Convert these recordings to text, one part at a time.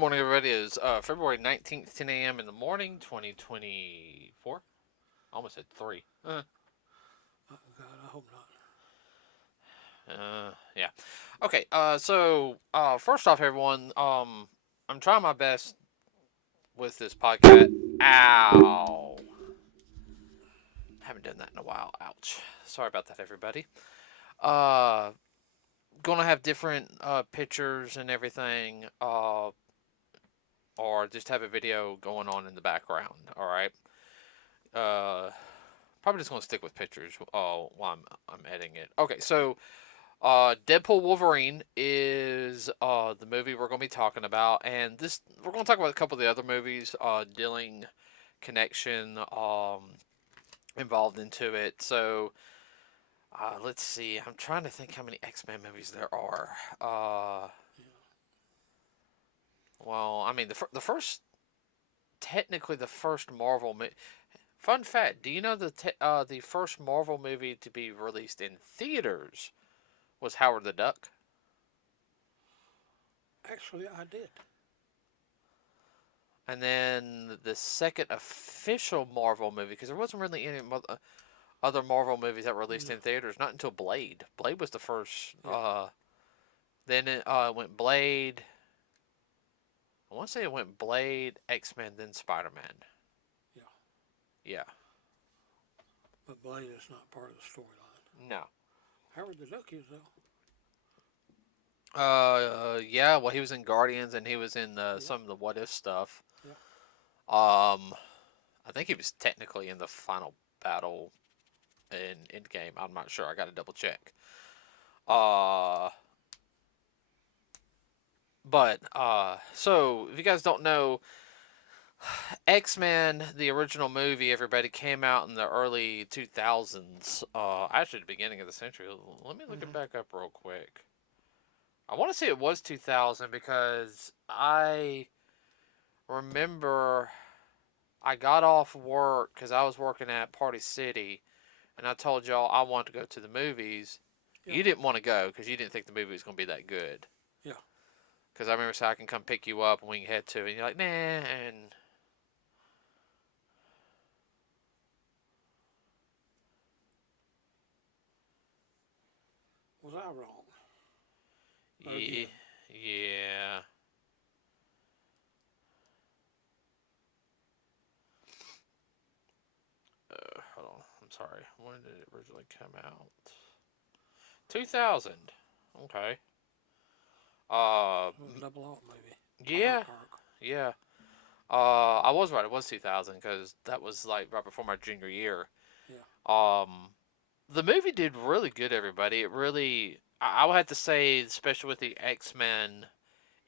morning, everybody. It's February 19th, 10 a.m. in the morning, 2024. Almost at 3. Oh, God, I hope not. Yeah. Okay, first off, everyone, I'm trying my best with this podcast. Ow. Haven't done that in a while. Ouch. Sorry about that, everybody. Uh, gonna have different pictures and everything, or just have a video going on in the background, alright? Uh, Probably just gonna stick with pictures while I'm editing it. Okay, so Deadpool&Wolverine is the movie we're gonna be talking about, and this we're gonna talk about a couple of the other movies dealing connection involved into it. So let's see. I'm trying to think how many X-Men movies there are. Yeah. Well, I mean the first technically the first Marvel movie. Fun fact: do you know the first Marvel movie to be released in theaters was Howard the Duck? Actually, I did. And then the second official Marvel movie, because there wasn't really any other Marvel movies that were released No. in theaters, not until Blade. Blade was the first. Yeah. Then it went Blade. I want to say it went Blade, X Men, then Spider Man. Yeah. Yeah. But Blade is not part of the storyline. No. Howard the Duck is, though. Yeah. Well, he was in Guardians, and he was in Yeah. some of the What If stuff. Yeah. I think he was technically in the final battle in Endgame. I'm not sure. I got to double check. Uh, so if you guys don't know, X Men, the original movie, everybody came out in the early 2000s. Actually, the beginning of the century. Let me look it Mm-hmm. back up real quick. I want to say it was 2000 because I remember I got off work because I was working at Party City, and I told y'all I wanted to go to the movies. Yeah. You didn't want to go because you didn't think the movie was going to be that good. Yeah. Because I remember saying I can come pick you up and we can head to it. And you're like, nah. And Was I wrong? yeah, Again. yeah. Hold on. I'm sorry. When did it originally come out? 2000. Okay. Uh, It was Double O, maybe. yeah, Park. yeah. I was right. It was 2000 because that was like right before my junior year. Yeah. Um, the movie did really good, everybody. It really, I would have to say, especially with the X Men,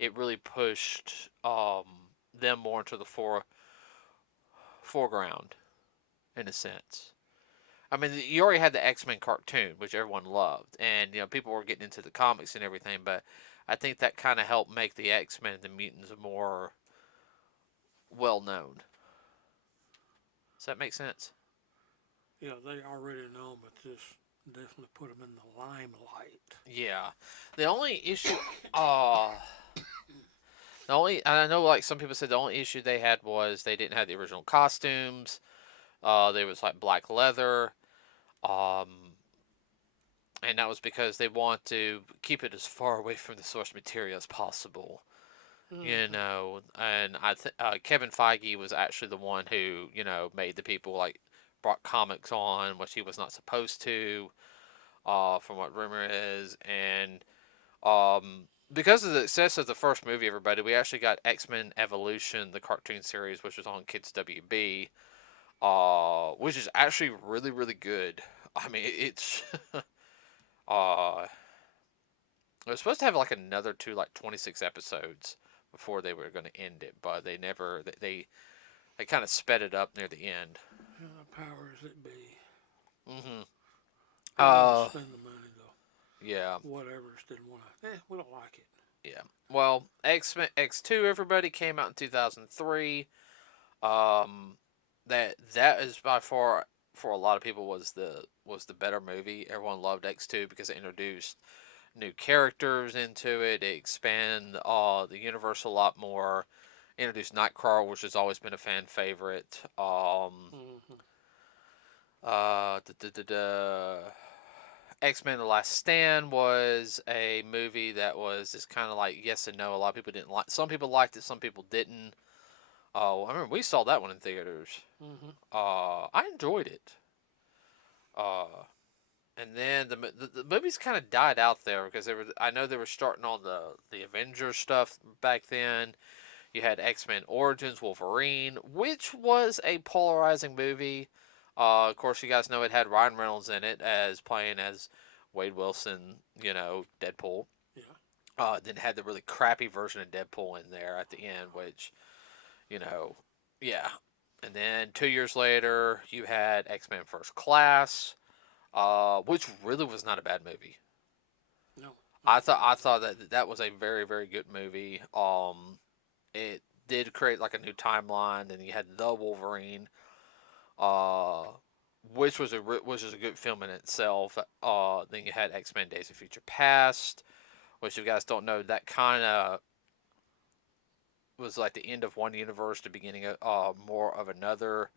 it really pushed them more into the foreground in a sense. I mean, you already had the X Men cartoon, which everyone loved, and people were getting into the comics and everything. But I think that kind of helped make the X Men and the mutants more well known. Does that make sense? Yeah, they already know, but this definitely put them in the limelight. Yeah. The only issue, uh, I know, like some people said, the only issue they had was they didn't have the original costumes. There was like black leather. Um, and that was because they want to keep it as far away from the source material as possible. Mm-hmm. And Kevin Feige was actually the one who made the people like brought comics on, which he was not supposed to. From what rumor is, and because of the success of the first movie, everybody, we actually got X Men Evolution, the cartoon series, which was on Kids WB, which is actually really really good. I mean, it's uh, it was supposed to have like another two, like 26 episodes before they were going to end it, but they never. They kind of sped it up near the end. Yeah, the powers that be. Mm-hmm. They didn't want to Uh, spend the money, though. yeah, Whatever. Just didn't want to. We don't like it. yeah. Well, X2, everybody came out in 2003. Um, that is by far for a lot of people was the better movie. Everyone loved X2 because it introduced new characters into it. It expand the universe a lot more. Introduced Nightcrawler, which has always been a fan favorite. Mm-hmm. Uh, da, da, da, da. X-Men: The Last Stand was a movie that was just kind of like yes and no. A lot of people didn't like. Some people liked it. Some people didn't. Oh, I remember we saw that one in theaters. Mm-hmm. I enjoyed it. Uh, and then the movies kind of died out there because they were. I know they were starting on the Avengers stuff back then. You had X-Men Origins Wolverine, which was a polarizing movie. Of course, you guys know it had Ryan Reynolds in it as playing as Wade Wilson, Deadpool. Yeah. Then had the really crappy version of Deadpool in there at the end, which, you know, yeah. And then 2 years later, you had X-Men First Class, which really was not a bad movie. No, I I thought agree I with that. thought that was a very very good movie. It did create like a new timeline. Then you had the Wolverine, uh, which was a good film in itself. Then you had X Men: Days of Future Past, which if you guys don't know, that kind of was like the end of one universe, the beginning of more of another.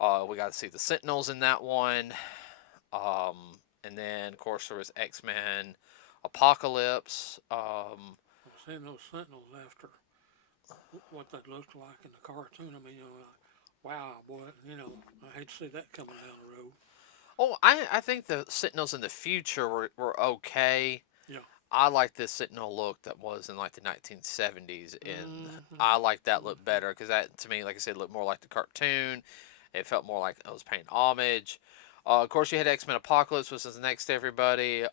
We got to see the Sentinels in that one, and then of course there was X Men Apocalypse. Well, seeing those Sentinels after what that looked like in the cartoon, I mean, wow, boy, I hate to see that coming down the road. I think the Sentinels in the future were okay. Yeah. I like the Sentinel look that was in like the 1970s, and Mm-hmm. I like that look Mm-hmm. better because that to me, like I said, looked more like the cartoon. It felt more like it was paying homage. Of course, you had X Men Apocalypse, which is next to everybody,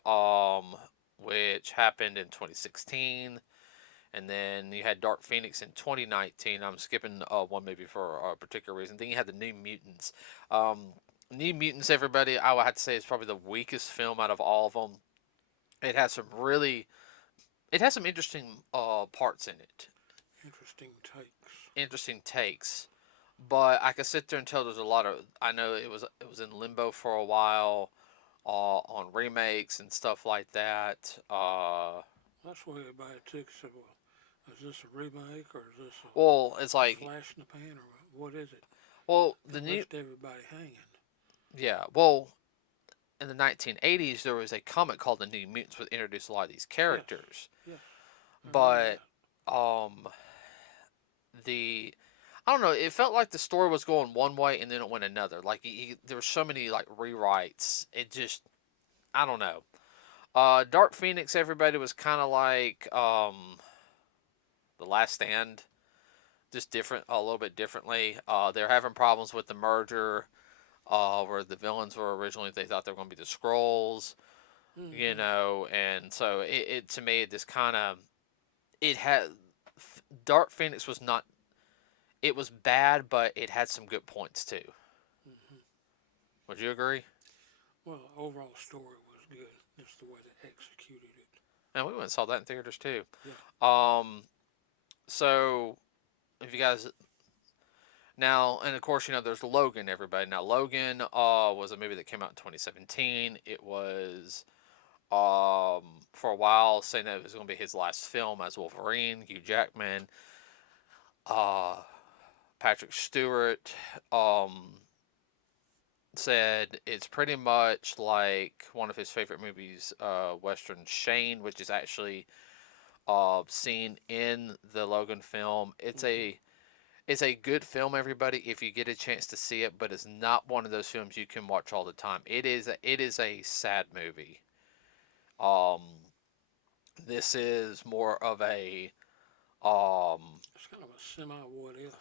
which happened in 2016, and then you had Dark Phoenix in 2019. I'm skipping one movie for a particular reason. Then you had the New Mutants. Um, New Mutants, everybody, I would have to say is probably the weakest film out of all of them. It has some really it has some interesting parts in it, Interesting takes. interesting takes. But I could sit there and tell there's a lot of. I know it was in limbo for a while, on remakes and stuff like that. That's why everybody took so. Is this a remake or is this Well, it's a like flash in the pan or what is it? well the It new left everybody hanging. yeah well in the 1980s there was a comic called the New Mutants, which introduced a lot of these Yes, characters, yes, I remember but that. um the I don't know. It felt like the story was going one way and then it went another. Like there were so many like rewrites. It just I don't know. Dark Phoenix, everybody was kind of like the Last Stand, just different, a little bit differently. They're having problems with the merger, where the villains were originally they thought they were going to be the Scrolls, Mm-hmm. and so it to me it just kind of it had Dark Phoenix was not it was bad, but it had some good points too. Mm-hmm. Would you agree? Well, the overall story was good. Just the way they executed it. And we went and saw that in theaters too. Yeah. Um, so if you guys now, and of course, there's Logan. Everybody now, Logan was a movie that came out in 2017. It was for a while saying that it was going to be his last film as Wolverine. Hugh Jackman, uh, Patrick Stewart, said it's pretty much like one of his favorite movies, Western Shane, which is actually seen in the Logan film. Mm-hmm. It's a good film, everybody, if you get a chance to see it, but it's not one of those films you can watch all the time. It is a sad movie. Um, this is more of a It's kind of a semi what if.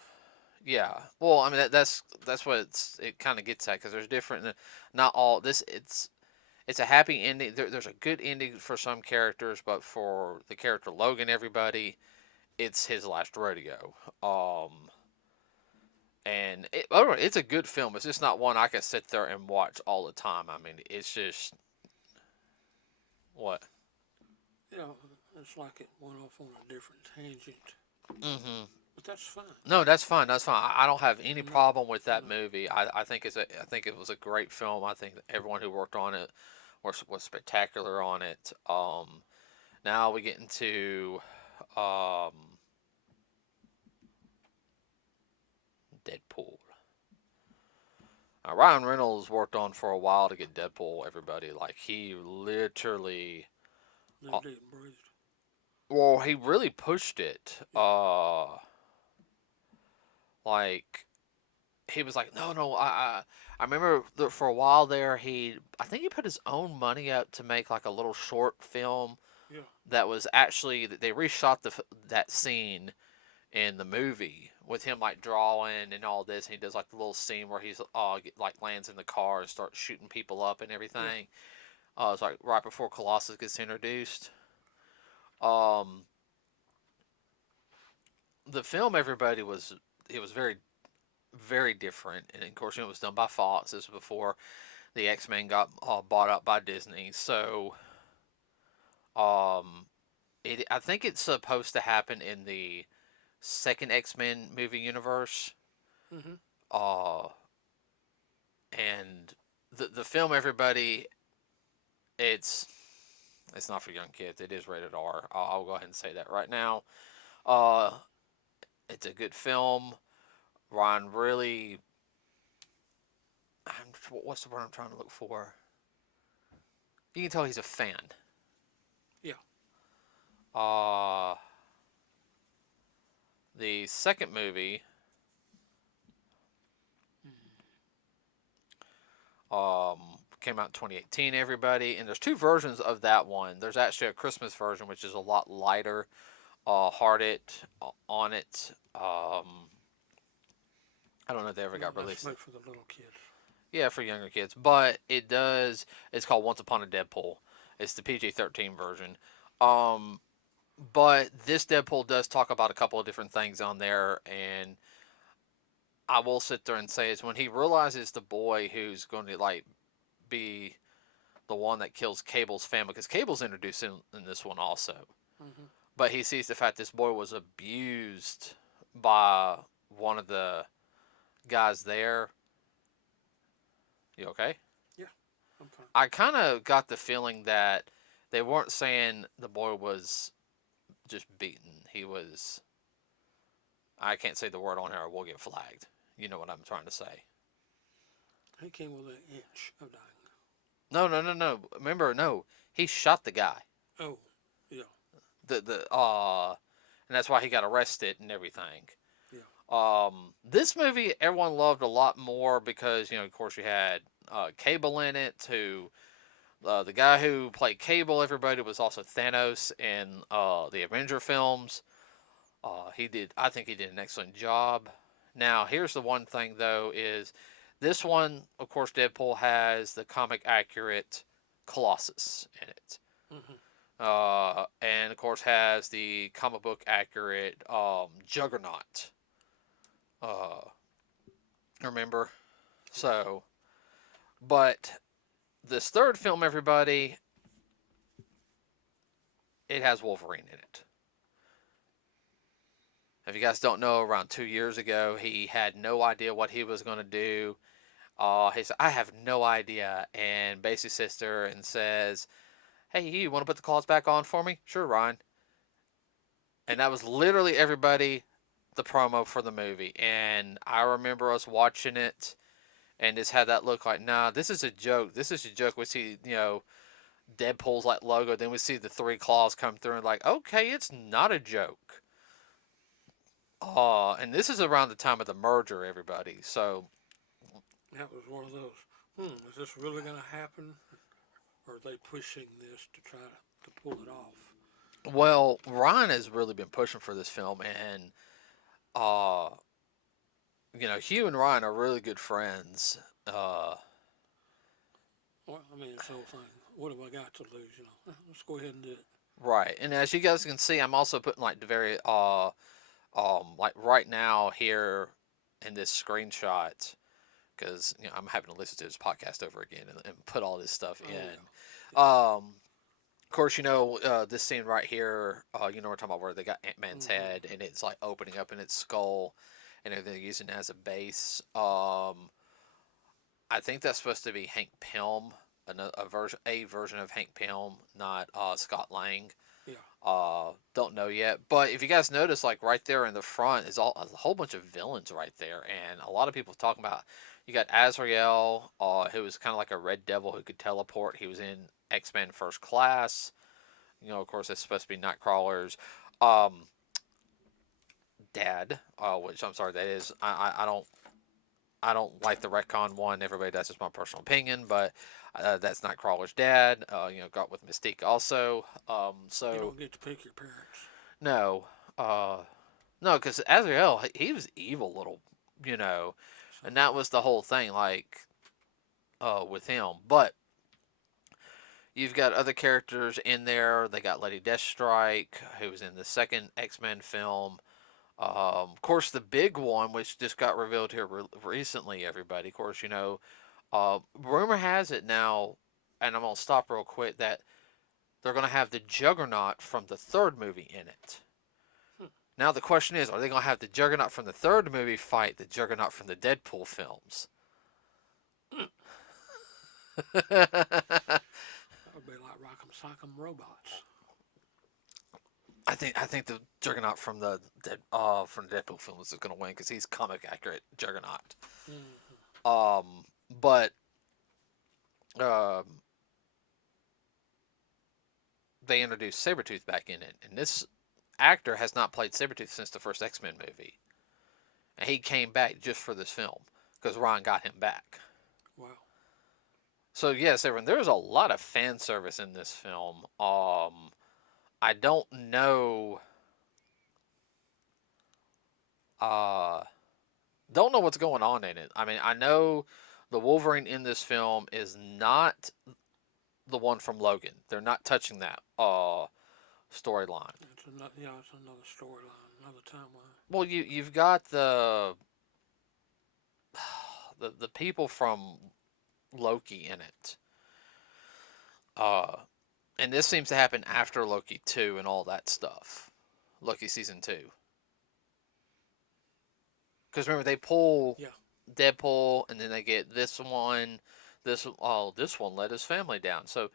yeah. Well, I mean that's what it kind of gets at because there's different. Not all this. It's a happy ending. There's a good ending for some characters, but for the character Logan, everybody, it's his last rodeo. And it's a good film. It's just not one I can sit there and watch all the time. I mean, it's just what. It's like it went off on a different tangent. Mm-hmm. But that's fine. No, that's fine. That's fine. I don't have any No, problem with that no. movie. I think it was a great film. I think everyone who worked on it was spectacular on it. Now we get into um, Deadpool. Ryan Reynolds worked on for a while to get Deadpool. Everybody like he literally, uh, Lived, ate, and breathed. well, he really pushed it. Yeah. Like he was like, no, no, I remember that for a while there, I think he put his own money up to make like a little short film Yeah. that was actually they reshot that scene in the movie with him like drawing and all this. And he does like the little scene where he's like lands in the car and starts shooting people up and Yeah. everything. It's like right before Colossus gets introduced. Um, the film, everybody was it was very very different, and of course it was done by Fox. This was before the X Men got bought up by Disney. So, um, I think it's supposed to happen in the second X Men movie universe. Mhm. Uh, and the film, everybody, it's it's not for young kids. It is rated R. I'll go ahead and say that right now. Uh, it's a good film. Ryan really, what's the word I'm trying to look for? You can tell he's a fan. Yeah. Uh, the second movie, um, came out in 2018. Everybody, and there's two versions of that one. There's actually a Christmas version, which is a lot lighter, hearted on it. I don't know if they ever No, got that's released. meant for the little kids. Yeah, for younger kids, but it does. It's called Once Upon a Deadpool. It's the PG-13 version. Um, but this Deadpool does talk about a couple of different things on there, and I will sit there and say it's when he realizes the boy who's going to like be the one that kills Cable's family, because Cable's introduced in this one also. Mhm. But he sees the fact this boy was abused by one of the guys there. You okay? Yeah. I'm fine. I kind of got the feeling that they weren't saying the boy was just beaten. He was. I can't say the word on here or we'll get flagged. You know what I'm trying to say. He came with an inch of dying. No, no, no, no. Remember, no. He shot the guy. Oh. Yeah. And that's why he got arrested and everything. Yeah. This movie everyone loved a lot more because of course you had Cable in it. Who the guy who played Cable, everybody was also Thanos in the Avenger films. He did. I think he did an excellent job. Now, here's the one thing though: is this one, of course, Deadpool has the comic accurate Colossus in it, Mhm. and of course has the comic book accurate Juggernaut. Uh, remember? Yeah. So, but this third film, everybody, it has Wolverine in it. If you guys don't know, around 2 years ago, he had no idea what he was going to do. He said, I have no idea. And basically sits there and says, hey, you want to put the claws back on for me? Sure, Ryan. And that was literally everybody, the promo for the movie. And I remember us watching it and just had that look like, nah, this is a joke. This is a joke. We see, Deadpool's like logo. Then we see the three claws come through and like, okay, it's not a joke. And this is around the time of the merger, everybody. So, That was one of those. Is this really going to happen? Or are they pushing this to try to pull it off? well, Ryan has really been pushing for this film, and uh, Hugh and Ryan are really good friends. Well, I mean, this whole thing. What have I got to lose? Let's go ahead and do it. Right, and as you guys can see, I'm also putting like the very like right now here in this screenshot because I'm having to listen to this podcast over again and put all this stuff Oh in. yeah. Of course, this scene right here. We're talking about where they got Ant Man's Mhm. head and it's like opening up in its skull, and they're using it as a base. I think that's supposed to be Hank Pym. a version of Hank Pym, not Scott Lang. Yeah. Don't know yet, but if you guys notice, like right there in the front is a whole bunch of villains right there, and a lot of people talking about. You got Azrael, who was kind of like a red devil who could teleport. He was in X-Men First Class. Of course, it's supposed to be Nightcrawler's um, dad, which I'm sorry, that is I don't like the retcon one. Everybody, that's just my personal opinion, but that's Nightcrawler's dad. Got with Mystique also. You So don't get to pick your parents. no, uh, no, because Azrael, he was evil little, you know, and So that was the whole thing, like, with him. But you've got other characters in there. They got Lady Deathstrike, who was in the second X-Men film. Of course, the big one, which just got revealed here recently, everybody. Of course, rumor has it now, and I'm gonna stop real quick, that they're gonna have the Juggernaut from the third movie in it. hmm. Now the question is, are they gonna have the Juggernaut from the third movie fight the Juggernaut from the Deadpool films? That would be like Rock'em Sock'em Robots. I think the Juggernaut from the Deadpool films is gonna win because he's comic accurate Juggernaut. Mm-hmm. But um, they introduced Sabretooth back in it, and this actor has not played Sabretooth since the first X-Men movie, and he came back just for this film because Ryan got him back. Wow. So yes, everyone, there's a lot of fan service in this film. I don't know, uh, don't know what's going on in it. I mean, I know the Wolverine in this film is not the one from Logan. They're not touching that storyline. It's another storyline, another timeline. Well, you've got the people from Loki in it. Uh, and this seems to happen after Loki 2 and all that stuff. Loki season 2. Because remember, they pull Yeah. Deadpool, and then they get this one. This one let his family down. So,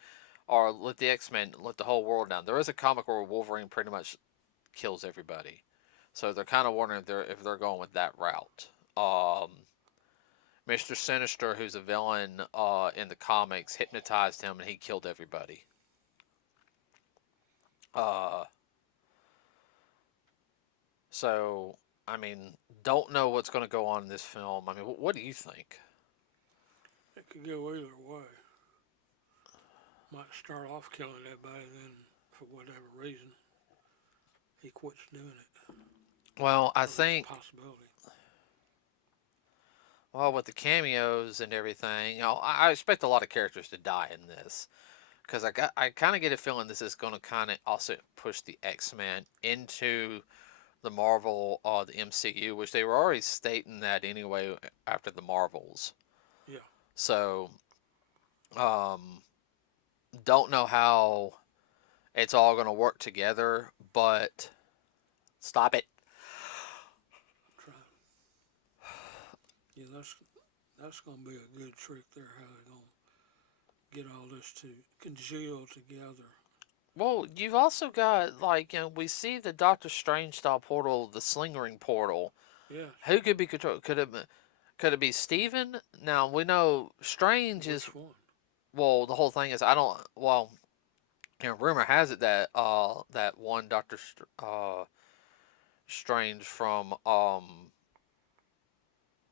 or let the X-Men let the whole world down. There is a comic where Wolverine pretty much kills everybody. So they're kind of wondering if they're going with that route. Mr. Sinister, who's a villain in the comics, hypnotized him and he killed everybody. Uh, so I mean, don't know what's going to go on in this film. I mean, what do you think? It could go either way. Might start off killing everybody, then for whatever reason he quits doing it. Well, I So that's a think, possibility. well, with the cameos and everything, I expect a lot of characters to die in this because I kind of get a feeling this is going to kind of also push the X-Men into the Marvel or the MCU, which they were already stating that anyway after the Marvels. Yeah. So, um, don't know how it's all going to work together, but stop it. Try. Yeah, that's gonna be a good trick there. How they gonna get all this to congeal together? Well, you've also got, like, we see the Doctor Strange style portal, the Slingering portal. Yes. Who could be control? Could it be Steven? Now we know Strange is, Which one? well. The whole thing is I don't. Well, rumor has it that that one Strange from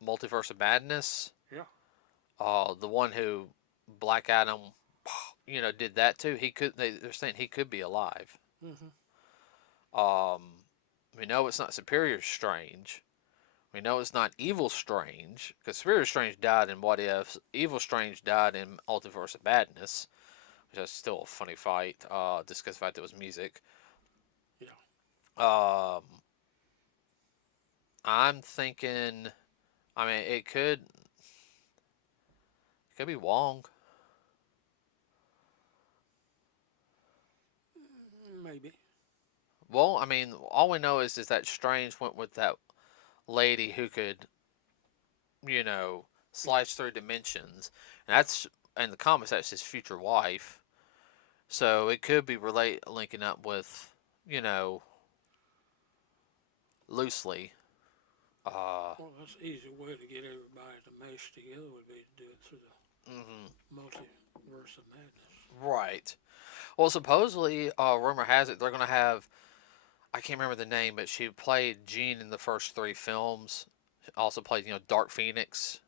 Multiverse of Madness, Yeah. the one who Black Adam, did that too. They're saying he could be alive. Mm-hmm. Um, we know it's not Superior Strange. We know it's not Evil Strange because Superior Strange died in What If. Evil Strange died in Multiverse of Madness, which is still a funny fight. Just because the fact it was music. Yeah. Um, I'm thinking. I mean, it could be Wong. Maybe. Well, I mean, all we know is that Strange went with that lady who could, Yeah. slice through dimensions. And that's in the comics that's his future wife. So it could be linking up with, you know, loosely. Uh, Well, that's an easy way to get everybody to mesh together would be to do it through mhm. the multiverse of madness. Right. Well, supposedly, rumor has it they're gonna have. I can't remember the name, but she played Jean in the first three films. She also played, Dark Phoenix.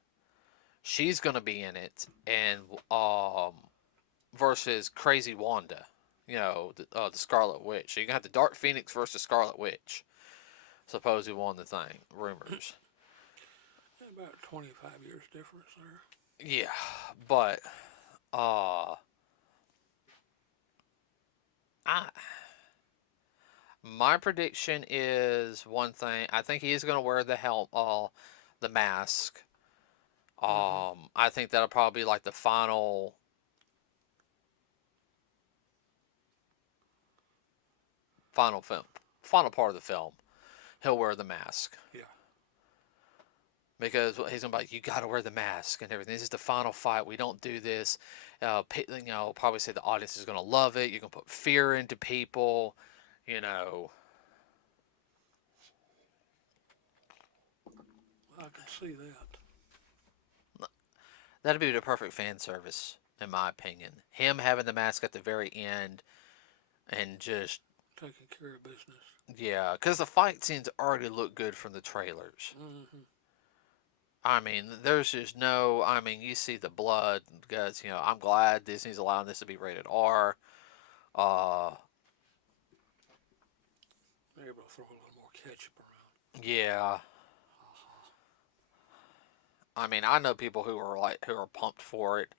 She's gonna be in it, and versus Crazy Wanda, the Scarlet Witch. So you got the Dark Phoenix versus Scarlet Witch. Supposedly won the thing. Rumors. About 25 years difference there. Yeah, but uh, I my prediction is one thing. I think he is gonna wear the helm, the mask. Mm-hmm. I think that'll probably be like the final film, final part of the film. He'll wear the mask Yeah. because he's gonna be like, you got to wear the mask and everything. This is the final fight. We don't do this. Probably say the audience is gonna love it. You're gonna put fear into people. You know, I could see that. that'd be the perfect fan service, in my opinion. Him having the mask at the very end and just Taking care of business. yeah, because the fight scenes already look good from the trailers. Mm-hmm. I mean, there's just no. I mean, you see the blood, because I'm glad Disney's allowing this to be rated R. Uh, They're able to throw a little more ketchup around. yeah. I mean, I know people who are pumped for it.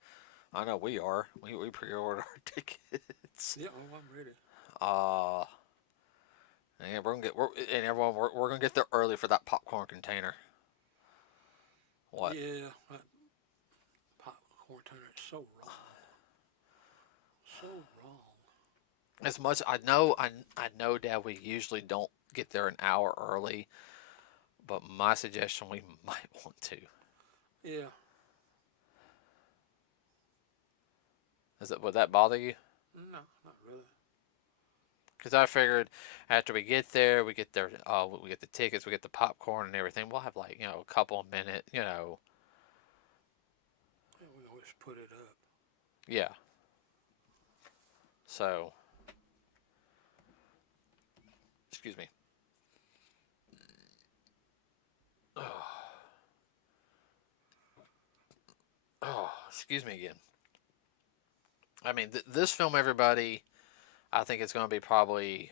I know we are. We pre-ordered our tickets. Yeah, oh, I'm ready. Uh, and we're gonna get there early for that popcorn container. What? Yeah, that popcorn turner is so wrong. So wrong. As much I know, Dad. We usually don't get there an hour early, but my suggestion we might want to. Yeah. Would that bother you? No, not really. Because I figured after we get there, we get the tickets, we get the popcorn and everything. We'll have a couple of minutes, Yeah, we can always put it up. yeah. So, excuse me. Oh, excuse me again. I mean, this film, everybody, I think it's going to be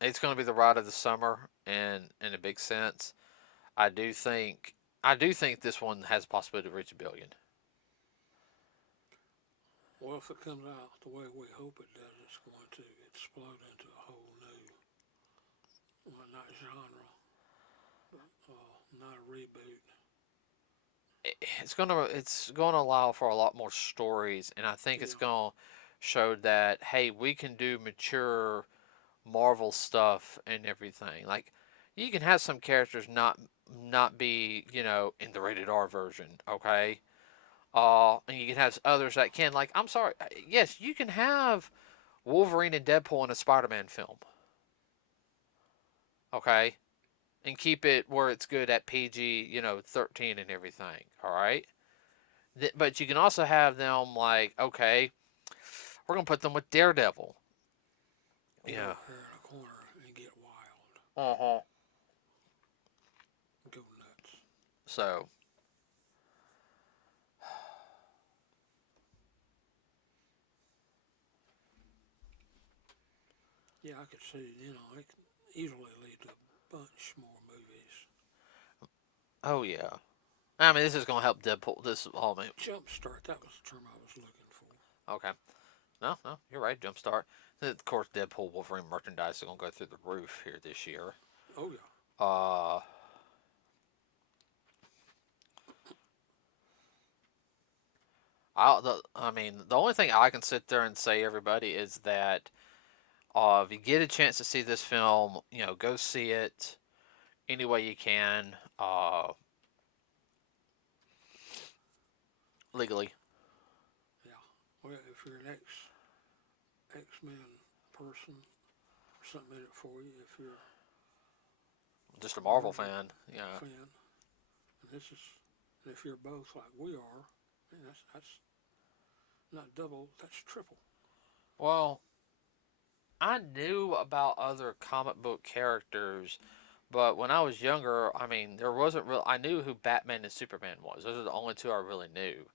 it's going to be the ride of the summer, in a big sense. I do think, I do think this one has a possibility to reach 1 billion. Well, if it comes out the way we hope it does, it's going to explode into a whole new, well, not genre, not a reboot. It's gonna allow for a lot more stories, and I think it's Yeah. gonna show that, hey, we can do mature Marvel stuff and everything. Like, you can have some characters not be in the rated R version, okay? And you can have others that can. Like, I'm sorry, yes, you can have Wolverine and Deadpool in a Spider-Man film, okay, and keep it where it's good at PG, 13 and everything, all right. But you can also have them like, okay, we're gonna put them with Daredevil. Get Yeah. over here in a corner and get wild. Uh huh. Go nuts. So Yeah, I could see, it could easily lead to a bunch more movies. oh yeah. I mean, this is gonna help Deadpool. This oh man. Jumpstart, that was the term I was looking for. Okay. No, no, you're right. Jumpstart. Of course, Deadpool Wolverine merchandise is gonna go through the roof here this year. Oh, yeah. Uh, I mean, the only thing I can sit there and say, everybody, is that if you get a chance to see this film, go see it any way you can, legally. Well, if you're an X-Men person, something in it for you. If you're Just a a Marvel Marvel fan. Yeah. fan, and this is, and if you're both like we are, man, that's not double, that's triple. Well, I knew about other comic book characters, but when I was younger, I mean, there wasn't real. I knew who Batman and Superman was. Those are the only two I really knew.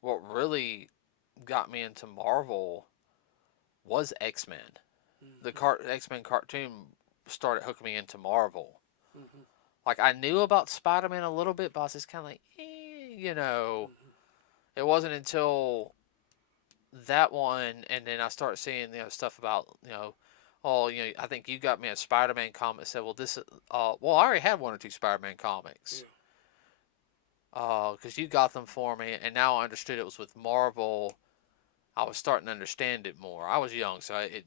What really got me into Marvel was X Men. The Mm-hmm. X Men cartoon started hooking me into Marvel. Mm-hmm. Like I knew about Spider Man a little bit, but I was just kind of like, you know. Mm-hmm. It wasn't until that one, and then I started seeing stuff about oh I think you got me a Spider Man comic. That said, well this well I already had one or two Spider Man comics. Yeah. Because you got them for me, and now I understood it was with Marvel. I was starting to understand it more. I was young, so It's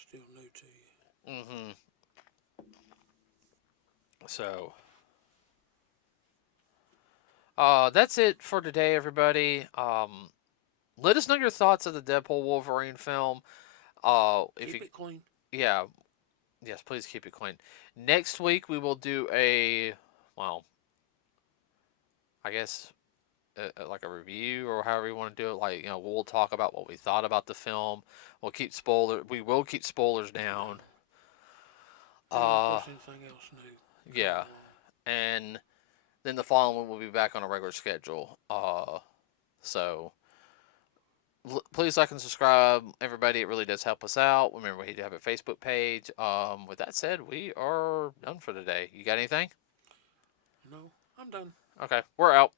still new to you. mm-hmm. So that's it for today, everybody. Let us know your thoughts of the Deadpool Wolverine film. If you Keep it clean. yeah, yes, please keep it clean. Next week we will do well, I guess like a review or however you want to do it. Like we'll talk about what we thought about the film. We will keep spoilers down. Down. And of Uh, course, anything else new coming yeah, along. and then the following one will be back on a regular schedule. So please like and subscribe, everybody. It really does help us out. Remember, we do have a Facebook page. With that said, we are done for today. You got anything? No, I'm done. Okay, we're out.